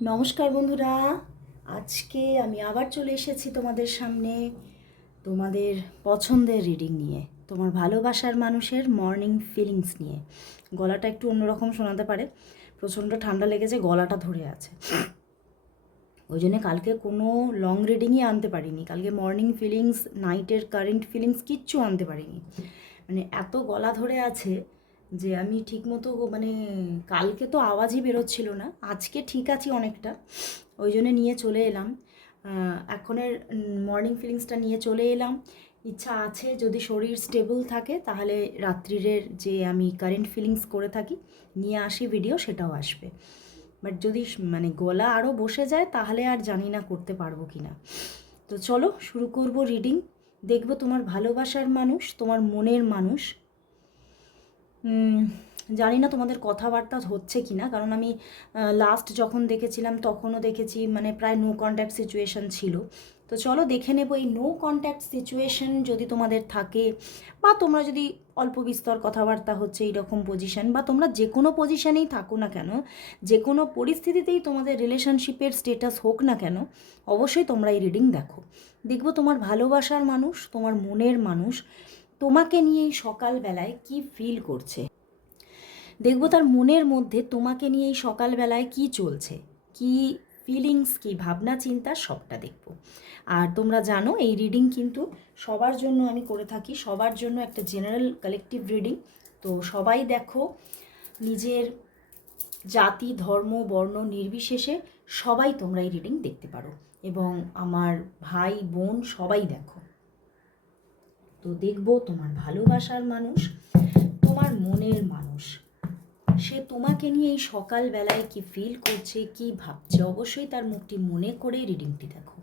নমস্কার বন্ধুরা, আজকে আমি আবার চলে এসেছি তোমাদের সামনে তোমাদের পছন্দের রিডিং নিয়ে, তোমার ভালোবাসার মানুষের মর্নিং ফিলিংস নিয়ে। গলাটা একটু অন্যরকম শোনাতে পারে, প্রচণ্ড ঠান্ডা লেগেছে, গলাটা ধরে আছে, ওই জন্য কালকে কোনো লং রিডিংই আনতে পারিনি। কালকে মর্নিং ফিলিংস, নাইটের কারেন্ট ফিলিংস কিচ্ছু আনতে পারিনি। মানে এত গলা ধরে আছে যে আমি ঠিকমতো কালকে তো আওয়াজই বেরোচ্ছিল না, আজকে ঠিক আছি অনেকটা, ওই জন্য নিয়ে চলে এলাম। এখনের মর্নিং ফিলিংসটা নিয়ে চলে এলাম। ইচ্ছা আছে যদি শরীর স্টেবল থাকে তাহলে রাত্রিরের যে আমি কারেন্ট ফিলিংস করে থাকি নিয়ে আসি ভিডিও, সেটাও আসবে। বাট যদি গলা আরও বসে যায় তাহলে আর জানি না করতে পারবো কি না। তো চলো শুরু করব রিডিং। দেখবো তোমার ভালোবাসার মানুষ, তোমার মনের মানুষ। জানি না তোমাদের কথাবার্তা হচ্ছে কি না, কারণ আমি লাস্ট যখন দেখেছিলাম তখনও দেখেছি প্রায় নো কন্ট্যাক্ট সিচুয়েশন ছিল। তো চলো দেখে নেবো এই নো কন্ট্যাক্ট সিচুয়েশন যদি তোমাদের থাকে, বা তোমরা যদি অল্প বিস্তর কথাবার্তা হচ্ছে এইরকম পজিশন, বা তোমরা যে কোনো পজিশানেই থাকো না কেন, যে কোনো পরিস্থিতিতেই তোমাদের রিলেশনশিপের স্টেটাস হোক না কেন, অবশ্যই তোমরা এই রিডিং দেখো। দেখবো তোমার ভালোবাসার মানুষ, তোমার মনের মানুষ তোমাকে নিয়েই সকালবেলায় কি ফিল করছে। দেখব তার মনের মধ্যে তোমাকে নিয়ে এই সকালবেলায় কি চলছে, কি ফিলিংস, কি ভাবনা চিন্তা, সবটা দেখব। আর তোমরা জানো এই রিডিং কিন্তু সবার জন্য আমি করে থাকি, সবার জন্য একটা জেনারেল কালেকটিভ রিডিং। তো সবাই দেখো, নিজের জাতি, ধর্ম, বর্ণ নির্বিশেষে সবাই তোমরা এই রিডিং দেখতে পারো, এবং আমার ভাই বোন সবাই দেখো। তো দেখবো তোমার ভালোবাসার মানুষ, তোমার মনের মানুষ, সে তোমাকে নিয়ে এই সকালবেলায় কি ফিল করছে, কি ভাবছে, অবশ্যই তার মুখটি মনে করে রিডিংটি দেখো।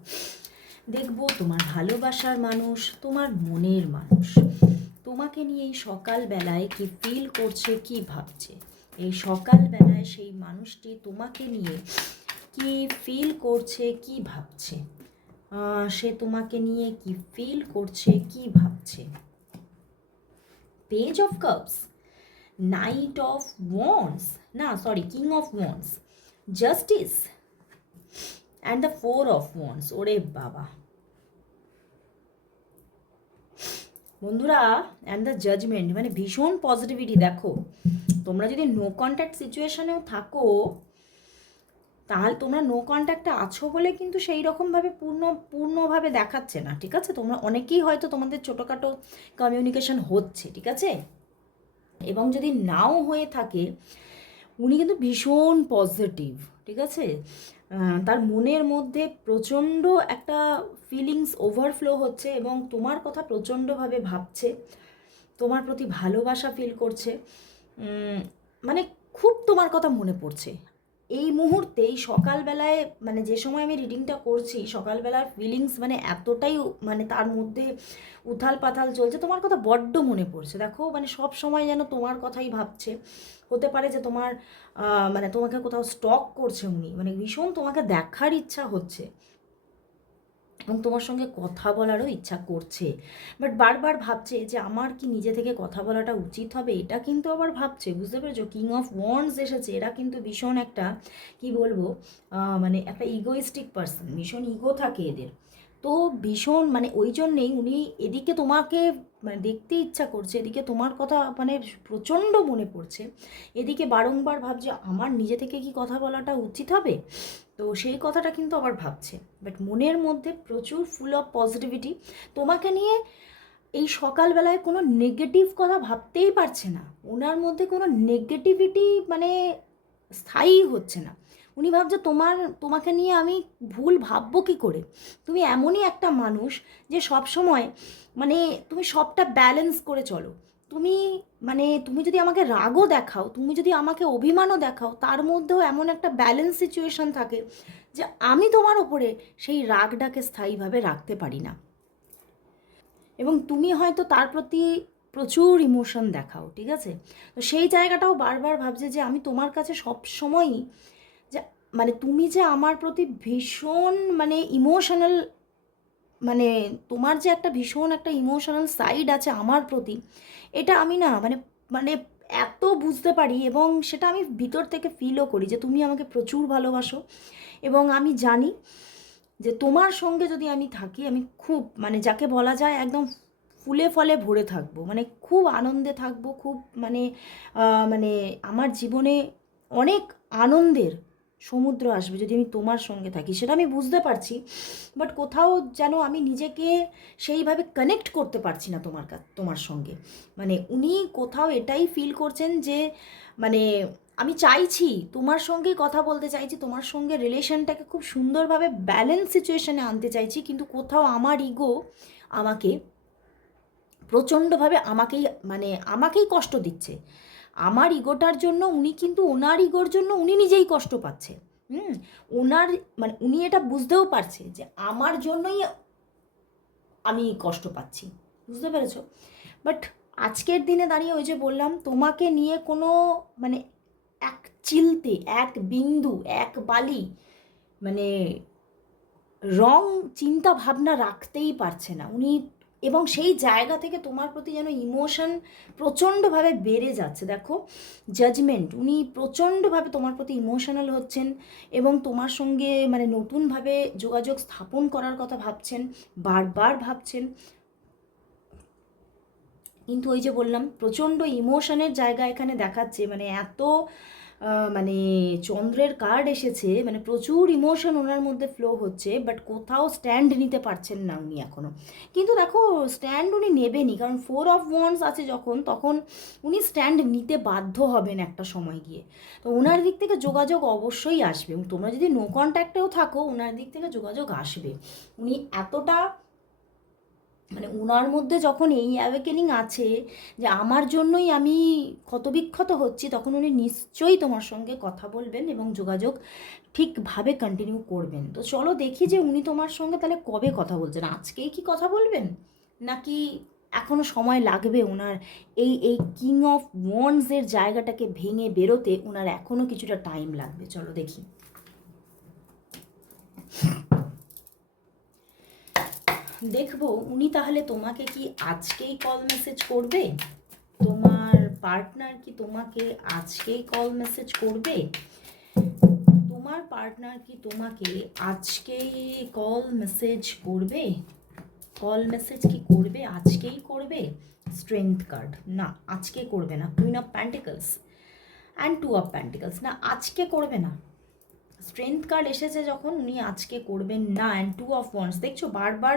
দেখবো তোমার ভালোবাসার মানুষ, তোমার মনের মানুষ তোমাকে নিয়ে এই সকালবেলায় কি ফিল করছে, কি ভাবছে। এই সকালবেলায় সেই মানুষটি তোমাকে নিয়ে কি ফিল করছে, কি ভাবছে, সে তোমাকে নিয়ে কি ফিল করছে, কি ভাবছে। Page of cups, knight of wands, না sorry, king of wands, justice and the four of wands. ওরে বাবা বন্ধুরা, অ্যান্ড দ্য জাজমেন্ট, ভীষণ পজিটিভিটি। দেখো তোমরা যদি নো কন্ট্যাক্ট সিচুয়েশনেও থাকো, তাহলে তোমরা নো কন্ট্যাক্টে আছো বলে কিন্তু সেই রকমভাবে পূর্ণভাবে দেখাচ্ছে না, ঠিক আছে? তোমরা অনেকেই হয়তো তোমাদের ছোটোখাটো কমিউনিকেশন হচ্ছে, ঠিক আছে? এবং যদি নাও হয়ে থাকে, উনি কিন্তু ভীষণ পজিটিভ, ঠিক আছে? তার মনের মধ্যে প্রচণ্ড একটা ফিলিংস ওভারফ্লো হচ্ছে, এবং তোমার কথা প্রচণ্ডভাবে ভাবছে, তোমার প্রতি ভালোবাসা ফিল করছে, মানে খুব তোমার কথা মনে পড়ছে এই মুহূর্তে। এই সকালবেলায় যে সময় আমি রিডিংটা করছি, সকালবেলার ফিলিংস এতটাই তার মধ্যে উথাল পাথাল চলছে, তোমার কথা বড্ড মনে পড়ছে। দেখো সব সময় যেন তোমার কথাই ভাবছে। হতে পারে যে তোমার তোমাকে কোথাও স্টক করছে উনি, ভীষণ তোমাকে দেখার ইচ্ছা হচ্ছে, এবং তোমার সঙ্গে কথা বলারও ইচ্ছা করছে। বাট বারবার ভাবছে যে আমার কি নিজে থেকে কথা বলাটা উচিত হবে, এটা কিন্তু আবার ভাবছে। বুঝতে পেরেছো? কিং অফ ওয়ান্ডস এসেছে, এরা কিন্তু ভীষণ একটা কি বলবো, একটা ইগোইস্টিক পার্সন, ভীষণ ইগো থাকে এদের। তো ভীষণ ওই জন্যেই উনি এদিকে তোমাকে দেখতে ইচ্ছা করছে, এদিকে তোমার কথা প্রচণ্ড মনে পড়ছে, এদিকে বারংবার ভাবছে আমার নিজে থেকে কি কথা বলাটা উচিত হবে। তো সেই কথাটা কিন্তু আবার ভাবছে, বাট মনের মধ্যে প্রচুর ফুল অফ পজিটিভিটি। তোমাকে নিয়ে এই সকালবেলায় কোনো নেগেটিভ কথা ভাবতেই পারছে না, ওনার মধ্যে কোনো নেগেটিভিটি স্থায়ী হচ্ছে না। উনি ভাবছে তোমাকে নিয়ে আমি ভুল ভাববো কী করে। তুমি এমনই একটা মানুষ যে সব সময় তুমি সবটা ব্যালেন্স করে চলো। তুমি তুমি যদি আমাকে রাগও দেখাও, তুমি যদি আমাকে অভিমানও দেখাও, তার মধ্যেও এমন একটা ব্যালেন্স সিচুয়েশন থাকে যে আমি তোমার ওপরে সেই রাগটাকে স্থায়ীভাবে রাখতে পারি না, এবং তুমি হয়তো তার প্রতি প্রচুর ইমোশন দেখাও, ঠিক আছে? তো সেই জায়গাটাও বারবার ভাবছে যে আমি তোমার কাছে সব সময়ই যে তুমি যে আমার প্রতি ভীষণ ইমোশনাল, তোমার যে একটা ভীষণ একটা ইমোশনাল সাইড আছে আমার প্রতি, এটা আমি না মানে এত বুঝতে পারি, এবং সেটা আমি ভিতর থেকে ফিলও করি যে তুমি আমাকে প্রচুর ভালোবাসো, এবং আমি জানি যে তোমার সঙ্গে যদি আমি থাকি আমি খুব মানে যাকে বলা যায় একদম ফুলে ফলে ভরে থাকবো, মানে খুব আনন্দে থাকবো, খুব মানে মানে আমার জীবনে অনেক আনন্দের সমুদ্র আসবে যদি আমি তোমার সঙ্গে থাকি, সেটা আমি বুঝতে পারছি। বাট কোথাও যেন আমি নিজেকে সেইভাবে কানেক্ট করতে পারছি না তোমার সঙ্গে। মানে উনি কোথাও এটাই ফিল করছেন যে মানে আমি চাইছি তোমার সঙ্গেই কথা বলতে চাইছি, তোমার সঙ্গে রিলেশনটাকে খুব সুন্দরভাবে ব্যালেন্স সিচুয়েশনে আনতে চাইছি, কিন্তু কোথাও আমার ইগো আমাকে প্রচণ্ডভাবে আমাকেই কষ্ট দিচ্ছে। আমার ইগোটার জন্য উনি কিন্তু ওনার ইগোর জন্য উনি নিজেই কষ্ট পাচ্ছে। হুম। ওনার মানে উনি এটা বুঝতেও পারছে যে আমার জন্যই আমি কষ্ট পাচ্ছি, বুঝতে পেরেছো? বাট আজকের দিনে দাঁড়িয়ে ওই যে বললাম তোমাকে নিয়ে কোনো মানে এক চিলতে, এক বিন্দু, এক বালি মানে রং চিন্তা ভাবনা রাখতেই পারছে না উনি, এবং সেই জায়গা থেকে তোমার প্রতি যেন ইমোশন প্রচণ্ডভাবে বেড়ে যাচ্ছে। দেখো জাজমেন্ট, উনি প্রচণ্ডভাবে তোমার প্রতি ইমোশনাল হচ্ছেন এবং তোমার সঙ্গে মানে নতুনভাবে যোগাযোগ স্থাপন করার কথা ভাবছেন, বারবার ভাবছেন। কিন্তু ওই যে বললাম প্রচণ্ড ইমোশনের জায়গা এখানে দেখাচ্ছে, মানে এত মানে চন্দ্রের কার্ড এসেছে, মানে প্রচুর ইমোশন ওনার মধ্যে ফ্লো হচ্ছে, বাট কোথাও স্ট্যান্ড নিতে পারছেন না উনি এখনও। কিন্তু দেখো স্ট্যান্ড উনি নেবেনই, কারণ 4 of Wands আছে যখন, তখন উনি স্ট্যান্ড নিতে বাধ্য হবেন একটা সময় গিয়ে। তো ওনার দিক থেকে যোগাযোগ অবশ্যই আসবে, তোমরা যদি নো কন্ট্যাক্টেও থাকো ওনার দিক থেকে যোগাযোগ আসবে। উনি এতটা মানে ওনার মধ্যে যখন এই অ্যাওয়েকেনিং আছে যে আমার জন্যই আমি ক্ষতবিক্ষত হচ্ছি, তখন উনি নিশ্চয়ই তোমার সঙ্গে কথা বলবেন এবং যোগাযোগ ঠিকভাবে কন্টিনিউ করবেন। তো চলো দেখি যে উনি তোমার সঙ্গে তাহলে কবে কথা বলছেন, আজকেই কি কথা বলবেন নাকি এখনও সময় লাগবে ওনার এই কিং অফ ওয়ান্ডসের জায়গাটাকে ভেঙে বেরোতে, ওনার এখনও কিছুটা টাইম লাগবে। চলো দেখি। দেখবো উনি তাহলে তোমাকে কি আজকেই কল মেসেজ করবে, তোমার পার্টনার কি তোমাকে আজকেই কল মেসেজ করবে, তোমার পার্টনার কি তোমাকে আজকেই কল মেসেজ করবে, কল মেসেজ কি করবে, আজকেই করবে? স্ট্রেংথ কার্ড, না আজকে করবে না। Queen of pentacles and 2 of Pentacles, না আজকে করবে না। স্ট্রেংথ কার্ড এসেছে যখন, উনি আজকে করবেন না। অ্যান্ড 2 of Wands, দেখছো বারবার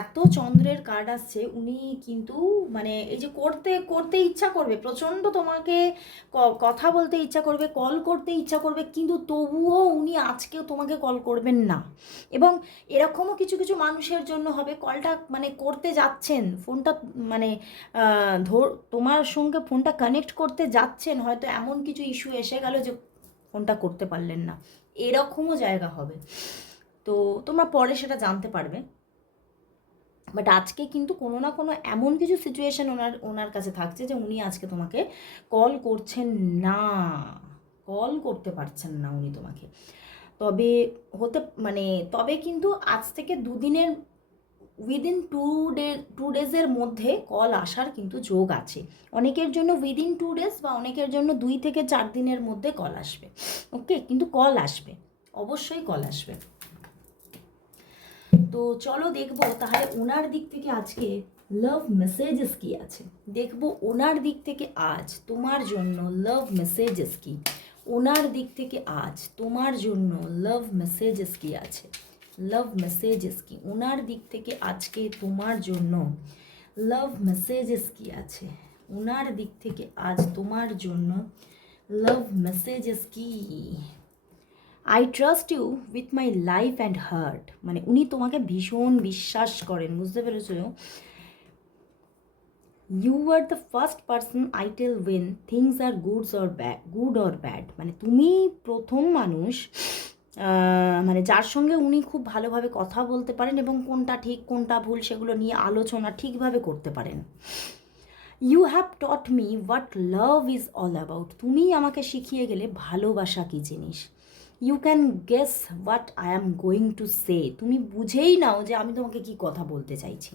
এত চন্দ্রের কার্ড আসছে, উনি কিন্তু মানে এই যে করতে করতে ইচ্ছা করবে প্রচণ্ড, তোমাকে কথা বলতে ইচ্ছা করবে, কল করতে ইচ্ছা করবে, কিন্তু তবুও উনি আজকেও তোমাকে কল করবেন না। এবং এরকমও কিছু কিছু মানুষের জন্য হবে, কলটা মানে করতে যাচ্ছেন, ফোনটা মানে তোমার সঙ্গে ফোনটা কানেক্ট করতে যাচ্ছেন, হয়তো এমন কিছু ইস্যু এসে গেল যে ফোনটা করতে পারলেন না, এরকমও জায়গা হবে। তো তোমরা পরে সেটা জানতে পারবে। বাট আজকে কিন্তু কোনো না কোনো এমন কিছু সিচুয়েশন ওনার কাছে থাকছে যে উনি আজকে তোমাকে কল করছেন না, কল করতে পারছেন না উনি তোমাকে। তবে তবে কিন্তু আজ থেকে দুদিনের উইদিন 2 ডেজের মধ্যে কল আসার কিন্তু যোগ আছে। অনেকের জন্য উইদিন 2 ডেজ বা অনেকের জন্য 2 থেকে 4 দিনের মধ্যে কল আসবে। ওকে, কিন্তু কল আসবে, অবশ্যই কল আসবে। তো চলো দেখবো তাহলে ওনার দিক থেকে আজকে লাভ মেসেজেস কি আছে, দেখবো ওনার দিক থেকে আজ তোমার জন্য লাভ মেসেজেস কি, ওনার দিক থেকে আজ তোমার জন্য লাভ মেসেজেস কি আছে, লাভ মেসেজেস কি ওনার দিক থেকে আজকে তোমার জন্য, লাভ মেসেজেস কি আছে ওনার দিক থেকে আজ তোমার জন্য, লাভ মেসেজেস কি। I trust you with my life and heart, মানে উনি তোমাকে ভীষণ বিশ্বাস করেন, বুঝতে পেরেছো? You are the first person I tell when things are good or bad, মানে তুমি প্রথম মানুষ মানে যার সঙ্গে উনি খুব ভালোভাবে কথা বলতে পারেন এবং কোনটা ঠিক কোনটা ভুল সেগুলো নিয়ে আলোচনা ঠিকভাবে করতে পারেন। You have taught me what love is all about, তুমি আমাকে শিখিয়ে গেলে ভালোবাসা কী জিনিস। You can guess what I am going to say, তুমি বুঝেই নাও যে আমি তোমাকে কি কথা বলতে চাইছি।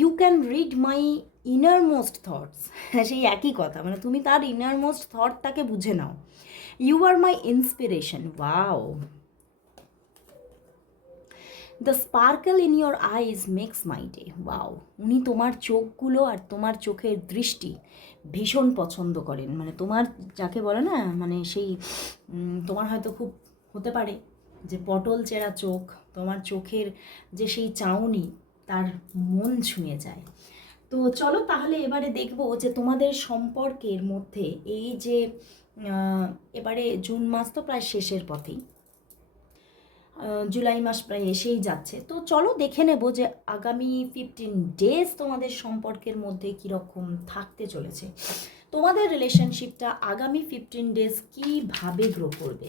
You can read my innermost thoughts, সেই একই কথা, মানে তুমি তার ইনারমোস্ট থটটাকে বুঝে নাও। You are my inspiration, wow. The sparkle in your eyes makes my day, wow. উনি তোমার চোখগুলো আর তোমার চোখের দৃষ্টি ভীষণ পছন্দ করেন, মানে তোমার যাকে বলে না, মানে সেই তোমার হয়তো খুব হতে পারে যে পটল চেরা চোখ, তোমার চোখের যে সেই চাউনি তার মন ছুঁয়ে যায়। তো চলো তাহলে এবারে দেখবো যে তোমাদের সম্পর্কের মধ্যে এই যে এবারে জুন মাস তো প্রায় শেষের পথেই, জুলাই মাস প্রায় এসেই যাচ্ছে, তো চলো দেখে নেব যে আগামী 15 ডেজ তোমাদের সম্পর্কের মধ্যে কীরকম থাকতে চলেছে। তোমাদের রিলেশনশিপটা আগামী 15 ডেজ কীভাবে গ্রো করবে,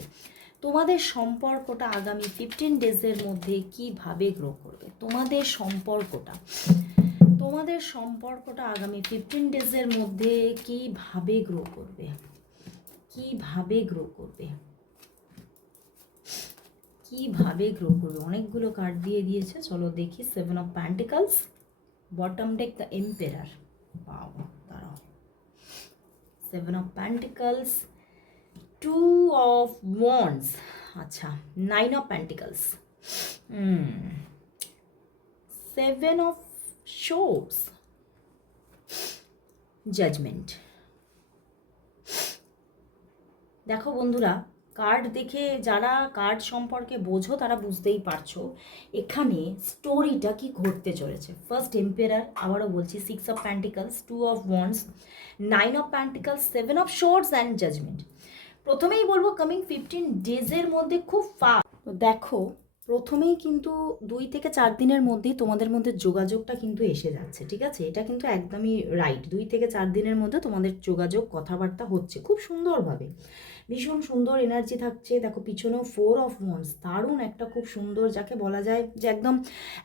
তোমাদের সম্পর্কটা আগামী 15 ডেজের মধ্যে কীভাবে গ্রো করবে, তোমাদের সম্পর্কটা আগামী 15 ডেজের মধ্যে কীভাবে গ্রো করবে, অনেকগুলো কার্ড দিয়ে দিয়েছে, চলো দেখি। 7 of pentacles, bottom day the emperor, দাঁড়াও, 7 অফ প্যান্টিকলস, 2 অফ ওয়ান্ডস, আচ্ছা 9 অফ প্যান্টিকলস, 7 অফ শোর্ডস, জাজমেন্ট। দেখো বন্ধুরা, কার্ড দেখে যারা কার্ড সম্পর্কে বোঝো তারা বুঝতেই পারছো এখানে স্টোরিটা কি ঘটতে চলেছে। ফার্স্ট এম্পেরার, আবারও বলছি, 6 of pentacles, 2 of wands, 9 of pentacles, 7 of swords and judgement. প্রথমেই বলবো কামিং 15 ডেজের মধ্যে খুব ফাস্ট। দেখো প্রথমেই কিন্তু 2 থেকে 4 দিনের মধ্যেই তোমাদের মধ্যে যোগাযোগটা কিন্তু এসে যাচ্ছে, ঠিক আছে? এটা কিন্তু একদমই রাইট। 2 থেকে 4 দিনের মধ্যে তোমাদের যোগাযোগ কথাবার্তা হচ্ছে খুব সুন্দরভাবে, ভীষণ সুন্দর এনার্জি থাকছে। দেখো পিছনেও 4 অফ ওয়ান্ডস, দারুণ একটা খুব সুন্দর, যাকে বলা যায় যে একদম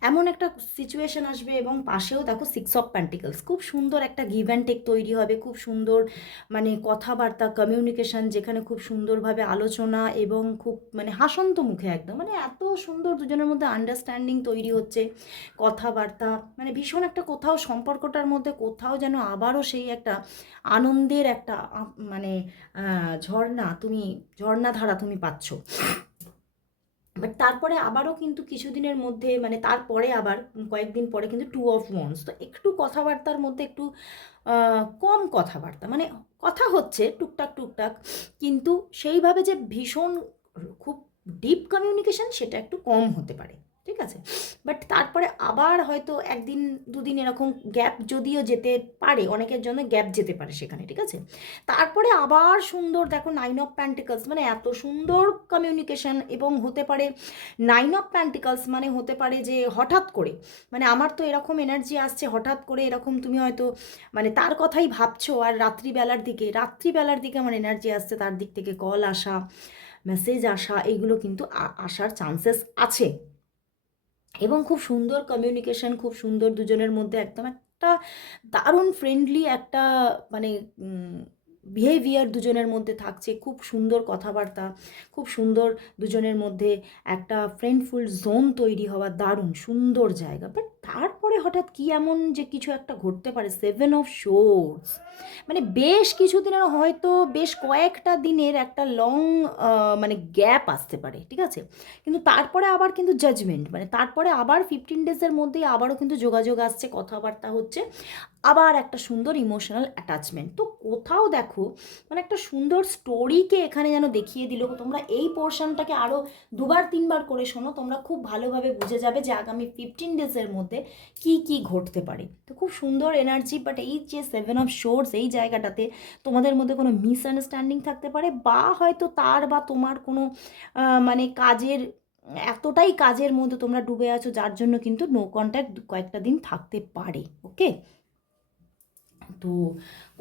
এমন একটা সিচুয়েশন আসবে, এবং পাশেও দেখো 6 অফ প্যান্টিকলস, খুব সুন্দর একটা গিভ অ্যান্ড টেক তৈরি হবে, খুব সুন্দর মানে কথাবার্তা, কমিউনিকেশন, যেখানে খুব সুন্দরভাবে আলোচনা এবং খুব মানে হাসন্ত মুখে একদম, মানে এত সুন্দর দুজনের মধ্যে আন্ডারস্ট্যান্ডিং তৈরি হচ্ছে, কথাবার্তা, মানে ভীষণ একটা কোথাও সম্পর্কটার মধ্যে কোথাও যেন আবারও সেই একটা আনন্দের একটা মানে ঝর্ণাধারা তুমি পাচ্ছ। বাট তারপরে আবারও কিন্তু কিছুদিনের মধ্যে, মানে তারপরে আবার কয়েকদিন পরে কিন্তু 2 অফ ওয়ান্ডস, তো একটু কথাবার্তার মধ্যে একটু কম কথাবার্তা, মানে কথা হচ্ছে টুকটাক, কিন্তু সেইভাবে যে ভীষণ খুব ডিপ কমিউনিকেশন সেটা একটু কম হতে পারে, ঠিক আছে? বাট তারপরে আবার হয়তো 1 দিন 2 দিন এরকম গ্যাপ যদিও যেতে পারে, অনেকের জন্য গ্যাপ যেতে পারে সেখানে, ঠিক আছে? তারপরে আবার সুন্দর, দেখো 9 অফ প্যান্টিকলস, মানে এত সুন্দর কমিউনিকেশন, এবং হতে পারে 9 অফ প্যান্টিকলস মানে হতে পারে যে হঠাৎ করে, মানে আমার তো এরকম এনার্জি আসছে, হঠাৎ করে এরকম তুমি হয়তো মানে তার কথাই ভাবছো, আর রাত্রিবেলার দিকে আমার এনার্জি আসছে, তার দিক থেকে কল আসা, মেসেজ আসা, এইগুলো কিন্তু আসার চান্সেস আছে, এবং খুব সুন্দর কমিউনিকেশন, খুব সুন্দর দুজনের মধ্যে একদম একটা দারুণ ফ্রেন্ডলি একটা মানে বিহেভিয়ার দুজনের মধ্যে থাকছে, খুব সুন্দর কথাবার্তা, খুব সুন্দর দুজনের মধ্যে একটা ফ্রেন্ডফুল জোন তৈরি হওয়া, দারুণ সুন্দর জায়গা। বাট তারপরে হঠাৎ কি এমন যে কিছু একটা ঘটতে পারে, 7 অফ শোর্ডস, মানে বেশ কিছুদিনের, হয়তো বেশ কয়েকটা দিনের একটা লং মানে গ্যাপ আসতে পারে, ঠিক আছে? কিন্তু তারপরে আবার কিন্তু জাজমেন্ট, মানে তারপরে আবার 15 ডেজের মধ্যেই আবারও কিন্তু যোগাযোগ আসছে, কথাবার্তা হচ্ছে, আবার একটা সুন্দর ইমোশনাল অ্যাটাচমেন্ট। তো কোথাও দেখো মানে একটা সুন্দর স্টোরিকে এখানে যেন দেখিয়ে দিল। তোমরা এই পোর্শনটাকে আরও 2-3বার করে শোনো, তোমরা খুব ভালোভাবে বুঝে যাবে যে আগামী 15 ডেজের মধ্যে কি ঘটতে পারে। তো খুব সুন্দর এনার্জি। বাট এই যে 7 অফ শোর্ডস, এই জায়গাটাতে তোমাদের মধ্যে কোনো মিসআন্ডারস্ট্যান্ডিং থাকতে পারে, বা হয়তো তার বা তোমার কোনো মানে এতটাই কাজের মধ্যে তোমরা ডুবে আছো, যার জন্য কিন্তু নো কন্ট্যাক্ট কয়েকটা দিন থাকতে পারে। ওকে, তো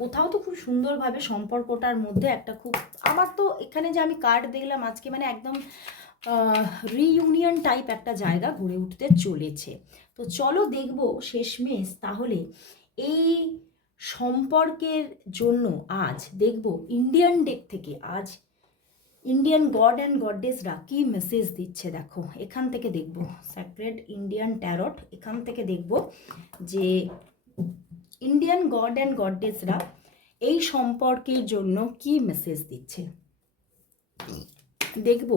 কোথাও তো খুব সুন্দরভাবে সম্পর্কটার মধ্যে একটা খুব, আমার তো এখানে যে আমি কার্ড দেখলাম আজকে, মানে একদম রিইউনিয়ন টাইপ একটা জায়গা গড়ে উঠতে চলেছে। তো চলো দেখবো শেষমেশ তাহলে এই সম্পর্কের জন্য আজ দেখব ইন্ডিয়ান ডেক থেকে, আজ ইন্ডিয়ান গড অ্যান্ড গডেসরা কি মেসেজ দিচ্ছে। দেখো এখান থেকে দেখব, স্যাক্রেড ইন্ডিয়ান ট্যারট, এখান থেকে দেখব যে ইন্ডিয়ান গড অ্যান্ড গডেসরা এই সম্পর্কের জন্য কি মেসেজ দিচ্ছে দেখব।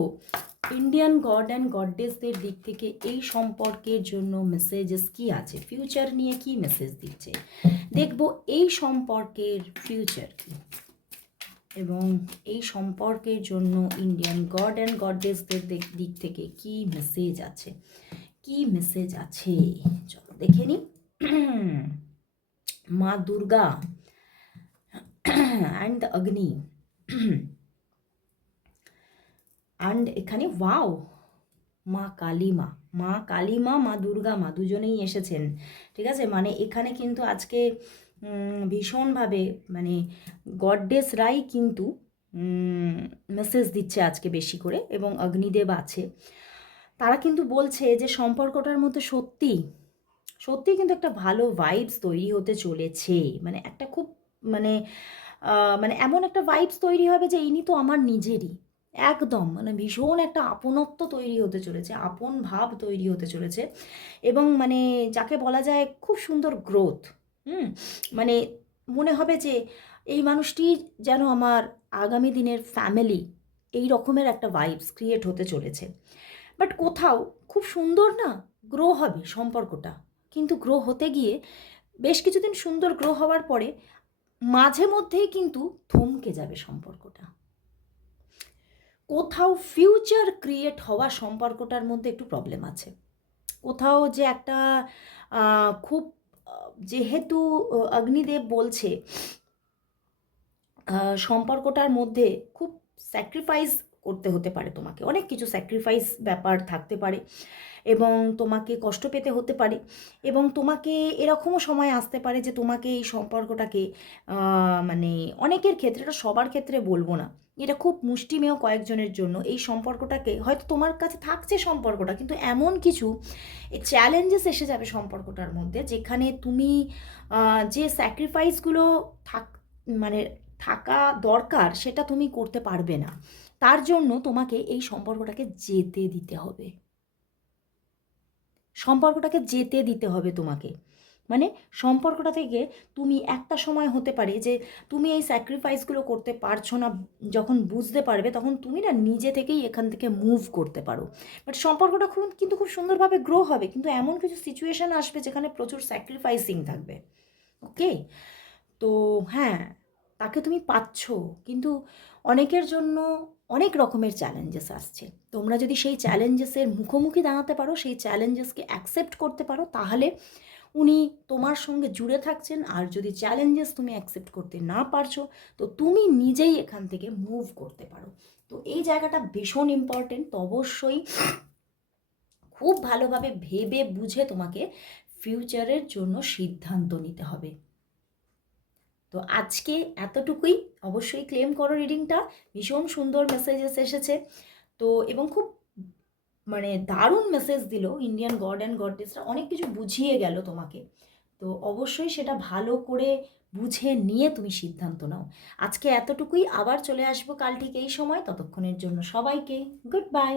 ইন্ডিয়ান গড অ্যান্ড গডেসদের দিক থেকে এই সম্পর্কের জন্য মেসেজেস কি আছে, ফিউচার নিয়ে কি মেসেজ দিচ্ছে দেখব। এই সম্পর্কের ফিউচার কি এবং এই সম্পর্কের জন্য ইন্ডিয়ান গড অ্যান্ড গডেসদের দিক থেকে কি মেসেজ আছে, কি মেসেজ আছে চলো দেখে নিই। মা Durga and the Agni and এখানে ওয়াও মা কালীমা, মা কালীমা, মা দুর্গা মা দুজনেই এসেছেন, ঠিক আছে। মানে এখানে কিন্তু আজকে ভীষণভাবে মানে গডডেসরাই কিন্তু মেসেজ দিচ্ছে আজকে বেশি করে, এবং অগ্নিদেব আছে। তারা কিন্তু বলছে যে সম্পর্কটার মধ্যে সত্যি সত্যি কিন্তু একটা ভালো ভাইবস তৈরি হতে চলেছে, মানে একটা খুব মানে মানে এমন একটা ভাইবস তৈরি হবে যে ইনি তো আমার নিজেরই, একদম মানে ভীষণ একটা আপনত্ব তৈরি হতে চলেছে, আপন ভাব তৈরি হতে চলেছে, এবং মানে যাকে বলা যায় খুব সুন্দর গ্রোথ। মানে মনে হবে যে এই মানুষটি যেন আমার আগামী দিনের ফ্যামিলি, এই রকমের একটা ভাইবস ক্রিয়েট হতে চলেছে। বাট কোথাও খুব সুন্দর না গ্রো হবে সম্পর্কটা, কিন্তু গ্রো হতে গিয়ে বেশ কিছুদিন সুন্দর গ্রো হওয়ার পরে মাঝে মধ্যেই কিন্তু থমকে যাবে সম্পর্কটা। কোথাও ফিউচার ক্রিয়েট হওয়া সম্পর্কটার মধ্যে একটু প্রবলেম আছে, কোথাও যে একটা খুব যেহেতু অগ্নিদেব বলছে সম্পর্কটার মধ্যে খুব স্যাক্রিফাইস করতে হতে পারে, তোমাকে অনেক কিছু স্যাক্রিফাইস ব্যাপার থাকতে পারে, এবং তোমাকে কষ্ট পেতে হতে পারে, এবং তোমাকে এরকমও সময় আসতে পারে যে তোমাকে এই সম্পর্কটাকে মানে অনেকের ক্ষেত্রে, এটা সবার ক্ষেত্রে বলবো না, এটা খুব মুষ্টিমেয় কয়েকজনের জন্য এই সম্পর্কটাকে হয়তো তোমার কাছে থাকছে সম্পর্কটা, কিন্তু এমন কিছু চ্যালেঞ্জেস এসে যাবে সম্পর্কটার মধ্যে যেখানে তুমি যে স্যাক্রিফাইসগুলো মানে থাকা দরকার সেটা তুমি করতে পারবে না, তার জন্য তোমাকে এই সম্পর্কটাকে যেতে দিতে হবে, সম্পর্কটাকে যেতে দিতে হবে তোমাকে। মানে সম্পর্কটা থেকে তুমি একটা সময় হতে পারে যে তুমি এই স্যাক্রিফাইসগুলো করতে পারছো না, যখন বুঝতে পারবে তখন তুমি না নিজে থেকেই এখান থেকে মুভ করতে পারো। বাট সম্পর্কটা কিন্তু খুব সুন্দরভাবে গ্রো হবে, কিন্তু এমন কিছু সিচুয়েশান আসবে যেখানে প্রচুর স্যাক্রিফাইসিং থাকবে। ওকে, তো হ্যাঁ, তাকে তুমি পাচ্ছ, কিন্তু অনেকের জন্য অনেক রকমের চ্যালেঞ্জেস আসছে। তোমরা যদি সেই চ্যালেঞ্জেসের মুখোমুখি দাঁড়াতে পারো, সেই চ্যালেঞ্জেসকে অ্যাকসেপ্ট করতে পারো, তাহলে উনি তোমার সঙ্গে জুড়ে থাকছেন। আর যদি চ্যালেঞ্জেস তুমি অ্যাকসেপ্ট করতে না পারছো, তো তুমি নিজেই এখান থেকে মুভ করতে পারো। তো এই জায়গাটা ভীষণ ইম্পর্টেন্ট, তো অবশ্যই খুব ভালোভাবে ভেবে বুঝে তোমাকে ফিউচারের জন্য সিদ্ধান্ত নিতে হবে। তো আজকে এতটুকুই, অবশ্যই ক্লেম করো রিডিংটা, ভীষণ সুন্দর মেসেজেস এসেছে। তো এবং খুব মানে দারুণ মেসেজ দিল ইন্ডিয়ান গড অ্যান্ড গডেসরা, অনেক কিছু বুঝিয়ে গেল তোমাকে। তো অবশ্যই সেটা ভালো করে বুঝে নিয়ে তুমি সিদ্ধান্ত নাও। আজকে এতটুকুই, আবার চলে আসবো কাল ঠিক এই সময়, ততক্ষণের জন্য সবাইকে গুড বাই।